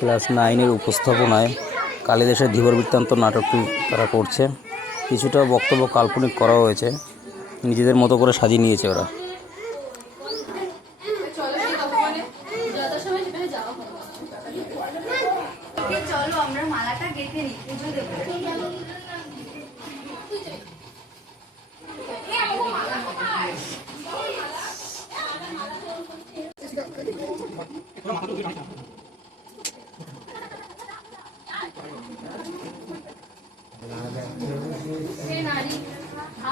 Class 9-এর উপস্থাপনায় কালিদাসের ধীবর বৃত্তান্ত নাটকটি তারা করছে। কিছুটা বক্তব্য কাল্পনিক করা হয়েছে, নিজেদের মতো করে সাজিয়ে নিয়েছে ওরা। চলো আমরা মালাটা গেঁথে নিই, পুজো দেবো।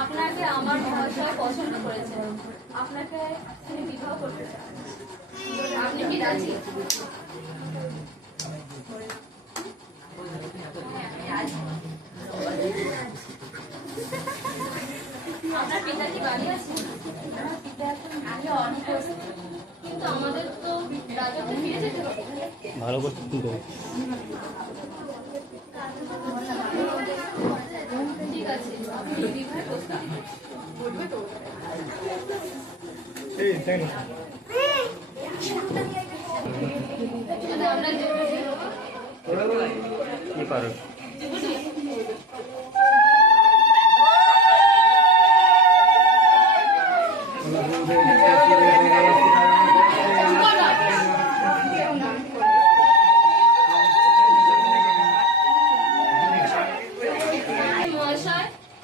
আপনাকে আমার মহাশয় পছন্দ করেছে, আপনাকে তিনি বিবাহ করতে চান, আপনি কি রাজি? আপনার পিতা কি বাড়ি আছে? আমি অনুপস্থিত, কিন্তু আমাদের তো রাজত্বে ফিরে যেতে হবে। ভালো করতে ঠিক আছে, আপনি বিবাহের প্রস্তুতি করবে তো? আমরা কি পারো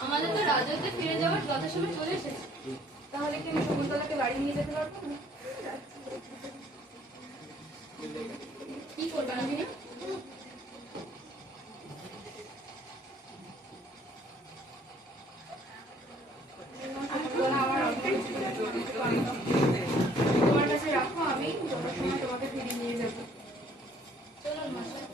আমাদের তো রাজত্বে ফিরে যাওয়ার যথাসময় চলে এসেছে, তাহলে কি আমি শকুন্তলাকে বাড়ি নিয়ে যেতে পারবো? কি করবেন আপনি? তোমার কাছে রাখো, আমি যথাসময় তোমাকে ফিরিয়ে নিয়ে যাবো। চলুন মশাই।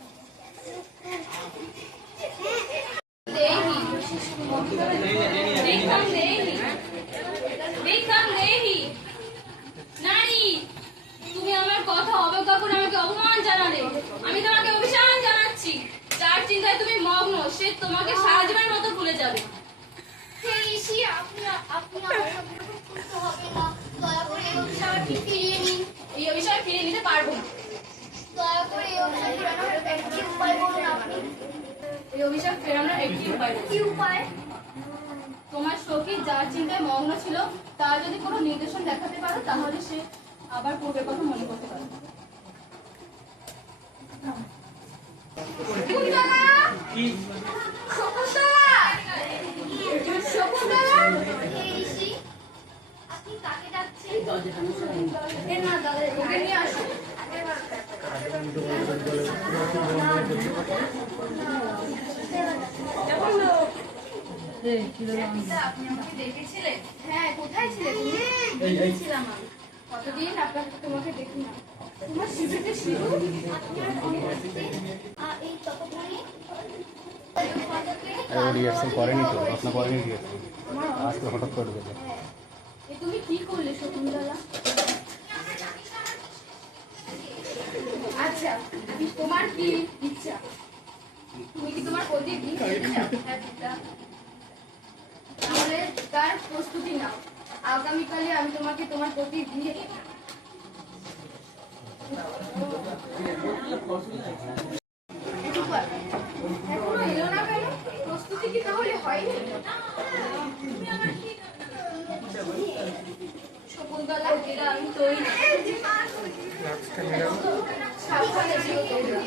তুমি আমার কথা অবজ্ঞা করে আমাকে অপমান জানালে, আমি তোমাকে অভিশাপ জানাচ্ছি। যার চিন্তায় তুমি মগ্ন, সে তোমাকে সারা জীবনের মতো ভুলে যাবে। এই অভিশাপ ফিরিয়ে নিতে পারবো না। এই অভিশাপ ফেরানোর একটি উপায়। কি উপায়? তোমার সখী যার চিন্তায় মগ্ন ছিল, তার যদি কোনো নির্দেশন দেখাতে পারো, তাহলে সে আবার পূর্বের কথা মনে করতে পারে। আপনি আমাকে দেখেছিলেন? হ্যাঁ, কোথায় ছিলে তুমি? ছিলাম আমি। কতদিন আপনাকে তোমাকে দেখি না। তোমার শিশুকে শিশু রিহার্সাল করেনি তো, আপনার করেনি রিহার্সাল, আজকে হঠাৎ করে ঢুকেছে। তুমি কি করলে শকুন্তলা? আচ্ছা, তোমার কি ইচ্ছা? তুমি কি তোমার প্রতি তাহলে তার প্রস্তুতি নাও। আগামীকালে আমি তোমাকে তোমার প্রতি দিয়ে এখনো এলো না কেন? প্রস্তুতি কি তাহলে হয়নি? শকুন্তলা, এরা আমি তৈরি। সাবধানে যেও তোমরা।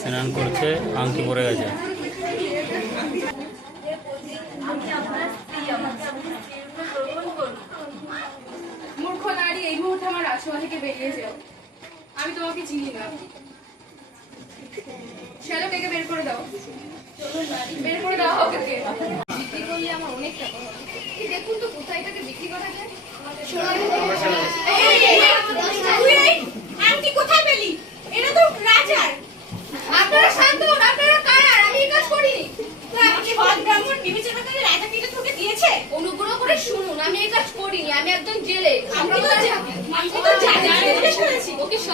স্নান করছে, আংটি পরে গেছে। মূর্খ নারী, এই মুহূর্তে আমার রাজসভা থেকে বেরিয়ে যাও। আমি তোমাকে চিনি না। শ্যালক, একে বের করে দাও। বের করে দাও ওকে। বিক্রি করলে আমার অনেক টাকা হবে। দেখুন তো কোথায় এটাকে বিক্রি করা যায়। কোথায় পেলি? এটা তো রাজার।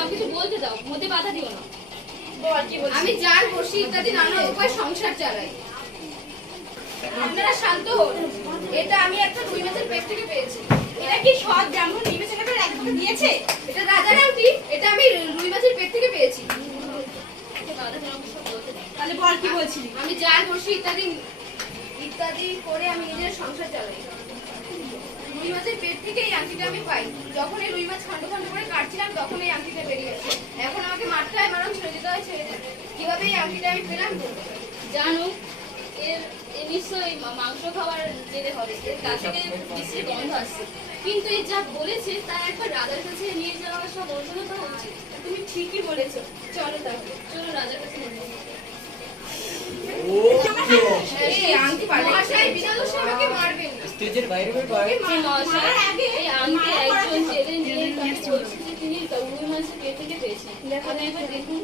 সবকিছু বলতে দাও, মধ্যে বাধা দিও না। বল কি বলছিস? আমি জার বসি ইত্যাদি নানা উপায় সংসার চালাই। আপনারা শান্ত হন। এটা আমি একটা রুই মাছের পেট থেকে পেয়েছি। এটা কি সৎ ব্রাহ্মণ বিবেচনা করে একদম দিয়েছে? এটা রাজার আংটি, এটা আমি রুই মাছের পেট থেকে পেয়েছি। বাধা দিও না, সব বলতে দাও। তাহলে বল কি বলছিলি? আমি জার বসি ইত্যাদি ইত্যাদি করে আমি নিজের সংসার চালাই। রুই মাছের পেট থেকে এই আংটিটা আমি পাই। যখন এই রুই মাছ খন্ড খন্ড করে কাটছিলাম তখন এই আংটিটা বেরিয়ে গেছে। এখন আমাকে মারতে হয়, মারণ ছেড়ে দিতে হয়, ছেড়ে দিতে হয়। কিভাবে এই আংটিটা আমি পেলাম জানো? এর নিশ্চয়ই মাংস খাওয়ার জেনে হবে, এর গা থেকে বিশ্রী গন্ধ আসছে। কিন্তু এই যা বলেছে তা একবার রাজার কাছে নিয়ে যাওয়া সব অর্জনে করা উচিত। তুমি ঠিকই বলেছো। চলো তাহলে, চলো রাজার কাছে নিয়ে যাবো। এই আংটি পাল্টে মহাশয়, বিনাদোষ আমাকে মারবেন না। স্টেজের বাইরে বের এই মহাশয়, মারার আগে এই আংটি একজন জেলে নিয়ে তাকে বলছে যে তিনি রুই মাছের পেট থেকে পেয়েছেন। আপনি একবার দেখুন।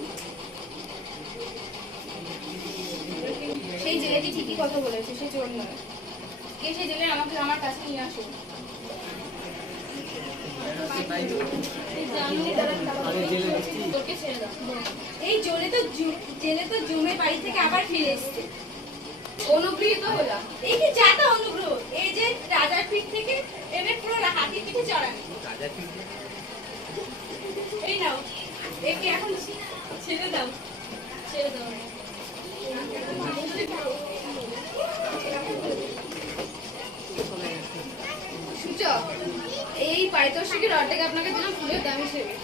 সেই জেলেটি ঠিকই কথা বলেছে, সে চোর নয়। কে সেই জেলে আমাকে আমার কাছে নিয়ে আসুন। তোকে ছেড়ে দাও। এই জেলে তো জমে বাড়ি থেকে আবার ফিরে এসেছে। অনুগৃহীত হলাম। এই কি জাতা অনুগ্রহ! এই যে রাজার পিঠ থেকে এনে পুরো হাতির পিঠে চড়ানো। এই নাও, একে এখন ছেড়ে দাও। ছেড়ে দাও। সূচক, এই পারিতোষিকের অর্ধেক আপনাকে দিলাম ফুলের দাম হিসেবে।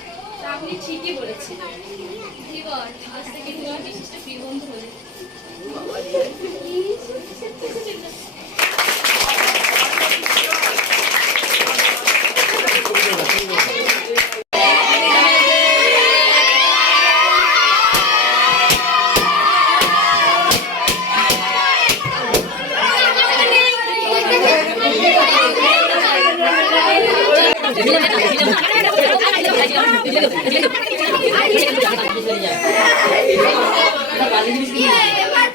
তা আপনি ঠিকই বলেছেন। ধীবর, আজ থেকে তুমি আমার বিশিষ্ট প্রিয় বন্ধু হলে। এবার